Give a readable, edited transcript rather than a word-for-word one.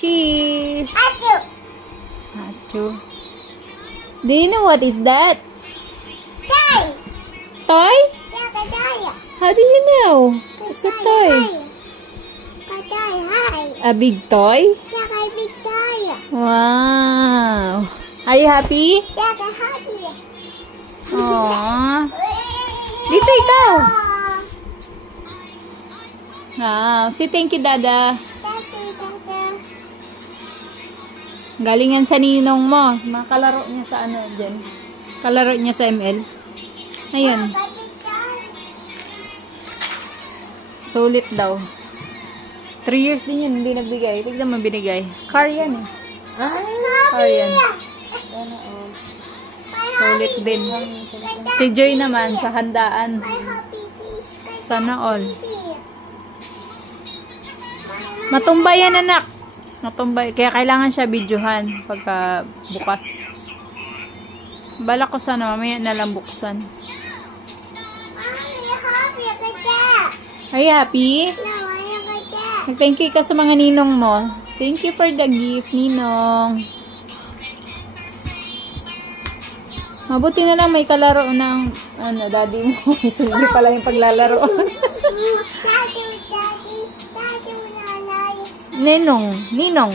Cheese. Atu. Atu. Do you know what is that? Toy. Toy? Yeah, toy. How do you know? It's a toy. Toy. Hi. A big toy? Yeah, big toy. Wow. Are you happy? Yeah, happy. Aww. Dito ikaw. Wow. Say thank you, Dada. Galingan sa ninong mo. Makalaro niya sa ano dyan. Kalaro niya sa ML. Ayun. Sulit daw. 3 years din yun. Hindi nagbigay. Tignan mo binigay. Car yan eh. Car yan. Sulit din. Si Joy naman sa handaan. Sana all. Matumbay yan, anak. Matumbay. Kaya kailangan siya videohan pagka bukas. Bala ko sana mamaya na lang buksan. Are you happy? Thank you ka sa mga ninong mo. Thank you for the gift, ninong. Mabuti na lang may kalaro ng ano, daddy mo. Sige pala yung paglalaro. Ninong. Si Ninong.